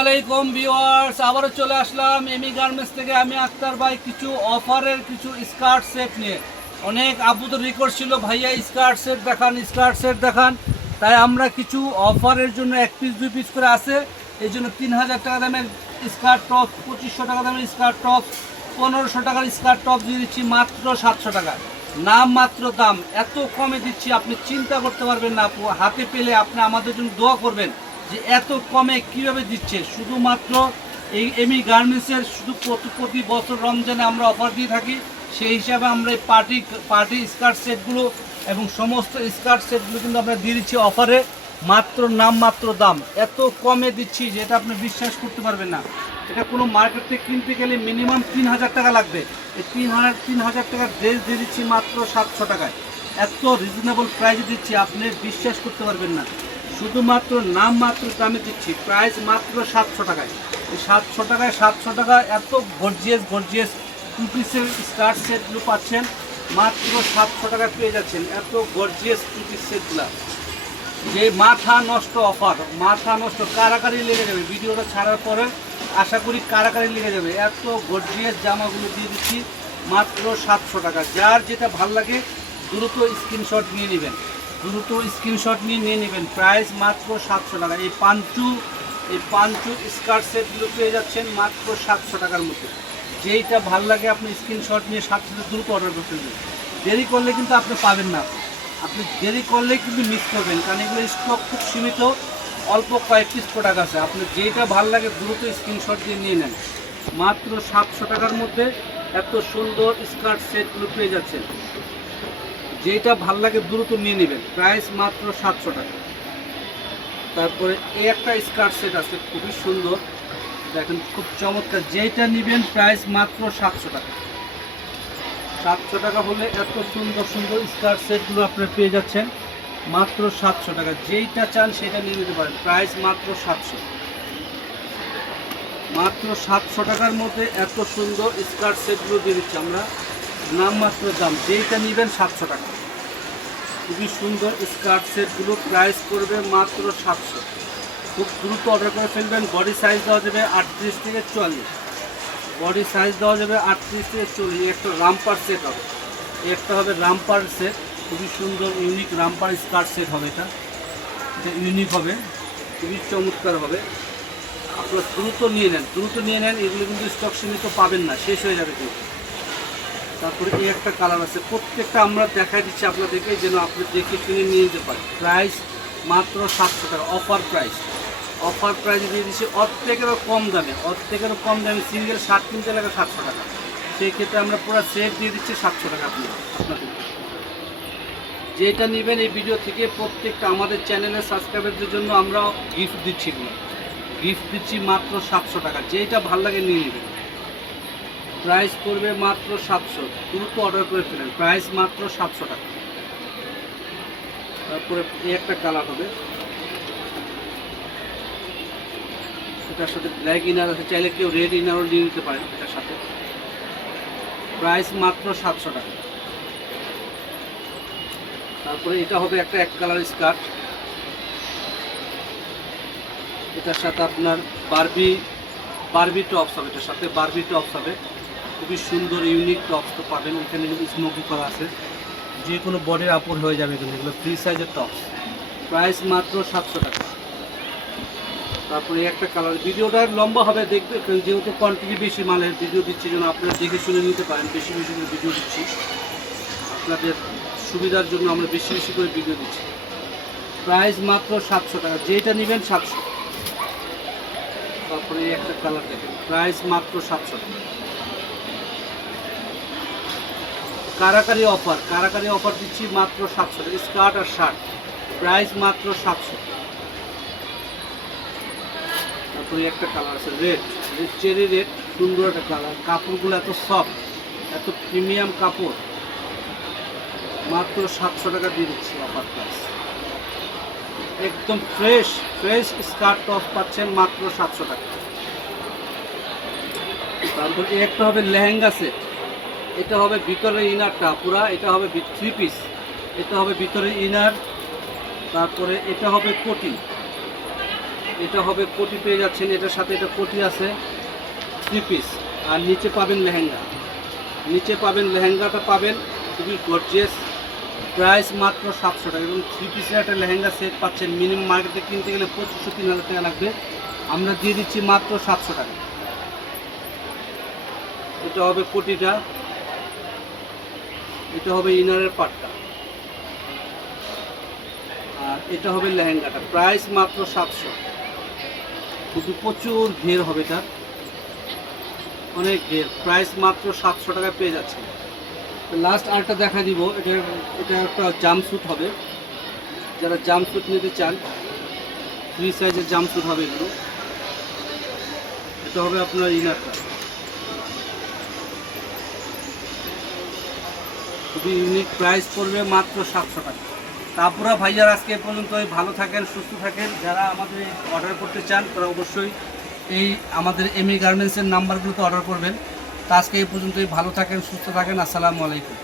আলাইকুম ভিউয়ার্স, আবারও চলে আসলাম এমি গার্মেন্টস থেকে। আমি আক্তার ভাই, কিছু অফারের কিছু স্কার্ট সেট নিয়ে। অনেক আবুদের রিকোয়েস্ট ছিল, ভাইয়া, স্কার্ট সেট দেখান, স্কার্ট সেট দেখান। তাই আমরা কিছু অফারের জন্য এক পিস দুই পিস করে আছে। এই জন্য তিন হাজার টাকা দামের স্কার্ট টপ, পঁচিশশো টাকা দামের স্কার্ট টপ, পনেরোশো টাকার স্কার্ট টপ দিয়ে দিচ্ছি মাত্র সাতশো টাকা। নাম মাত্র দাম, এত কমে দিচ্ছি, আপনি চিন্তা করতে পারবেন না, আপু। হাতে পেলে আপনি আমাদের জন্য দোয়া করবেন। যে এত কমে কীভাবে দিচ্ছে? শুধুমাত্র এই এমি গার্মেন্টসের শুধু প্রতি বছর রমজানে আমরা অফার দিয়ে থাকি, সেই হিসাবে আমরা এই পার্টি পার্টি স্কার্ট সেটগুলো এবং সমস্ত স্কার্ট সেটগুলো কিন্তু আমরা দিয়ে দিচ্ছি অফারে মাত্র নাম মাত্র দাম। এত কমে দিচ্ছি যে এটা আপনি বিশ্বাস করতে পারবেন না। এটা কোনো মার্কেট কিনতে গেলে মিনিমাম তিন হাজার টাকা লাগবে। এই তিন হাজার তিন হাজার টাকার ড্রেস দিয়ে দিচ্ছি মাত্র সাতশো টাকায়। এত রিজনেবল প্রাইসে দিচ্ছি, আপনি বিশ্বাস করতে পারবেন না। শুধুমাত্র নাম মাত্র দামে দিচ্ছি প্রাইস মাত্র সাতশো টাকায়। এই সাতশো টাকায় সাতশো টাকা এত গর্জিয়াস গর্জিয়াস টু পিসের স্কার্ট সেটগুলো পাচ্ছেন, মাত্র সাতশো টাকায় পেয়ে যাচ্ছেন। এত গর্জিয়াস টু পিস সেটগুলো যে মাথা নষ্ট অফার মাথা নষ্ট কারাকারি লেগে যাবে। ভিডিওটা ছাড়ার পরে আশা করি কারাকারি লেগে যাবে। এত গর্জিয়াস জামাগুলো দিয়ে দিচ্ছি, মাত্র সাতশো টাকা। যার যেটা ভালো লাগে, দ্রুত স্ক্রিনশট নিয়ে নেবেন। দ্রুত স্ক্রিনশট নিয়ে নিয়ে নেবেন। প্রাইস মাত্র সাতশো টাকা। এই পাঞ্চু এই পাঞ্চু স্কার্ট সেটগুলো পেয়ে যাচ্ছেন মাত্র সাতশো টাকার মধ্যে। যেইটা ভালো লাগে, আপনি স্ক্রিনশট নিয়ে সাথে সাথে দ্রুত অর্ডার করতে দেবেন দেরি করলে কিন্তু আপনি পাবেন না। আপনি দেরি করলে কিন্তু মিস করবেন, কারণ এগুলো স্টক খুব সীমিত। অল্প কয়েক পিস প্রোডাক্ট আছে। আপনি যেইটা ভালো লাগে, দ্রুত স্ক্রিনশট দিয়ে নিয়ে নেন। মাত্র সাতশো টাকার মধ্যে এত সুন্দর স্কার্ট সেটগুলো পেয়ে যাচ্ছেন। যেটা ভালো লাগে দ্রুত নিয়ে নেবেন। প্রাইস মাত্র সাতশো টাকা। তারপরে এই একটা স্কার্ট সেট আছে, খুবই সুন্দর। দেখেন, খুব চমৎকার। যেটা নেবেন, প্রাইস মাত্র সাতশো টাকা। সাতশো টাকা হলে এত সুন্দর সুন্দর স্কার্ট সেটগুলো আপনারা পেয়ে যাচ্ছেন। মাত্র সাতশো টাকা। যেইটা চান সেটা নিয়ে নিতে পারেন। প্রাইস মাত্র সাতশো। মাত্র সাতশো টাকার মধ্যে এত সুন্দর স্কার্ট সেটগুলো দিয়ে দিচ্ছি আমরা। নামমাত্র দাম, যেইটা নেবেন সাতশো টাকা। খুবই সুন্দর স্কার্ট সেটগুলো প্রাইস করবে মাত্র সাতশো। খুব দ্রুত অর্ডার করে ফেলবেন বডি সাইজ দেওয়া যাবে আটত্রিশ থেকে চুয়াল্লিশ বডি সাইজ দেওয়া যাবে আটত্রিশ থেকে চল্লিশ, একটা রামপার সেট হবে। একটা হবে রামপার সেট খুবই সুন্দর ইউনিক রামপার স্কার্ট সেট হবে এটা। এটা ইউনিক হবে, খুবই চমৎকার হবে। আপনারা দ্রুত নিয়ে নেন, দ্রুত নিয়ে নেন, এগুলো কিন্তু স্টক সীমিত পাবেন না, শেষ হয়ে যাবে কিন্তু। তারপরে এই একটা কালার আছে। প্রত্যেকটা আমরা দেখাই দিচ্ছি আপনাদেরকে যেন আপনি দেখে শুনে নিয়ে যেতে পারেন। প্রাইস মাত্র সাতশো টাকা অফার প্রাইস অফার প্রাইস দিয়ে দিচ্ছি অর্ধেকেরও কম দামে, অর্ধেকেরও কম দামে সিঙ্গেল শার্ট কিনতে লাগে সাতশো টাকা। সেই ক্ষেত্রে আমরা পুরো সেট দিয়ে দিচ্ছি সাতশো টাকা আপনি, আপনাদের। যেটা নেবেন এই ভিডিও থেকে প্রত্যেকটা আমাদের চ্যানেলের সাবস্ক্রাইবারদের জন্য আমরা গিফট দিচ্ছি গিফট দিচ্ছি মাত্র সাতশো টাকা যেটা ভালো লাগে নিয়ে নেবেন। প্রাইস পড়বে মাত্র সাতশো। দ্রুত অর্ডার করে ফেলেন। প্রাইস মাত্র সাতশো টাকা। তারপরে এই একটা কালার হবে। এটার সাথে ব্ল্যাক ইনার আছে। চাইলে কেউ রেড ইনারও নিয়ে নিতে পারেন এটার সাথে। প্রাইস মাত্র সাতশো টাকা। তারপরে এটা হবে একটা এক কালার স্কার্ট এটার সাথে আপনার বারবি বারবি টপস হবে। এটার সাথে বারবি টপস হবে। খুবই সুন্দর ইউনিক টপস তো পাবেন। এখানে স্মোকি করা আছে, যে কোনো বডির আপর হয়ে যাবে কিন্তু। এগুলো ফ্রি সাইজের টপস প্রাইস মাত্র সাতশো টাকা। তারপরে একটা কালার ভিডিওটা লম্বা হবে, দেখবে যেহেতু কোয়ান্টিটি বেশি মালের ভিডিও দিচ্ছি, যেন আপনারা দেখে শুনে নিতে পারেন। বেশি বেশি করে ভিডিও দিচ্ছি। আপনাদের সুবিধার জন্য আমরা বেশি বেশি করে ভিডিও দিচ্ছি। প্রাইস মাত্র সাতশো টাকা। যেটা নেবেন সাতশো। তারপরে একটা কালার দেখেন। প্রাইস মাত্র সাতশো টাকা। কারাকারি অফার কারাকারি অফার দিচ্ছি মাত্র সাতশো টাকা, স্কার্ট আর শার্ট, প্রাইস মাত্র সাতশো তারপরে একটা কালার আছে রেড রেড চেরি রেড সুন্দর একটা কালার কাপড়গুলো এত সফট এত প্রিমিয়াম কাপড়। মাত্র সাতশো টাকা দিয়ে দিচ্ছি অফার প্রাইস একদম ফ্রেশ ফ্রেশ স্কার্ট টপ পাচ্ছেন মাত্র সাতশো টাকা। তারপর একটা হবে লেহেঙ্গা সেট এটা হবে ভিতরের ইনারটা পুরা, এটা হবে থ্রি পিস এটা হবে ভিতরের ইনার, তারপরে এটা হবে কোটি। এটা হবে কোটি পেয়ে যাচ্ছেন, এটার সাথে এটা কোটি আছে থ্রি পিস আর নিচে পাবেন লেহেঙ্গা। নিচে পাবেন লেহেঙ্গাটা পাবেন খুবই গর্জিয়াস প্রাইস মাত্র সাতশো টাকা। এবং থ্রি পিসের একটা লেহেঙ্গা সেট পাচ্ছেন মিনিমাম মার্কেটে কিনতে গেলে পঁচিশশো, তিন হাজার টাকা লাগবে। আমরা দিয়ে দিচ্ছি মাত্র সাতশো টাকা। এটা হবে কোটিটা। এটা হবে ইনারের পাটটা। আর এটা হবে লেহেঙ্গাটা, প্রাইস মাত্র সাতশো। কিন্তু প্রচুর ঘের হবে এটা। অনেক ঘের, প্রাইস মাত্র সাতশো টাকায় পেয়ে যাচ্ছে লাস্ট আরেকটা দেখা দিব, এটা এটা একটা জাম্পস্যুট হবে। যারা জাম্পস্যুট নিতে চান ফ্রি সাইজের জাম্পস্যুট হবে এগুলো। এটা হবে আপনার ইনারটা। খুবই ইউনিক প্রাইস পড়বে মাত্র সাতশো টাকা। তারপরে ভাইয়ার আজকে পর্যন্ত ভালো থাকেন, সুস্থ থাকেন। যারা আমাদের অর্ডার করতে চান, তারা অবশ্যই এই আমাদের এমই গার্মেন্টসের নাম্বারগুলোতে অর্ডার করবেন। তা আজকে এই পর্যন্তই, ভালো থাকেন, সুস্থ থাকেন, আসসালামু আলাইকুম।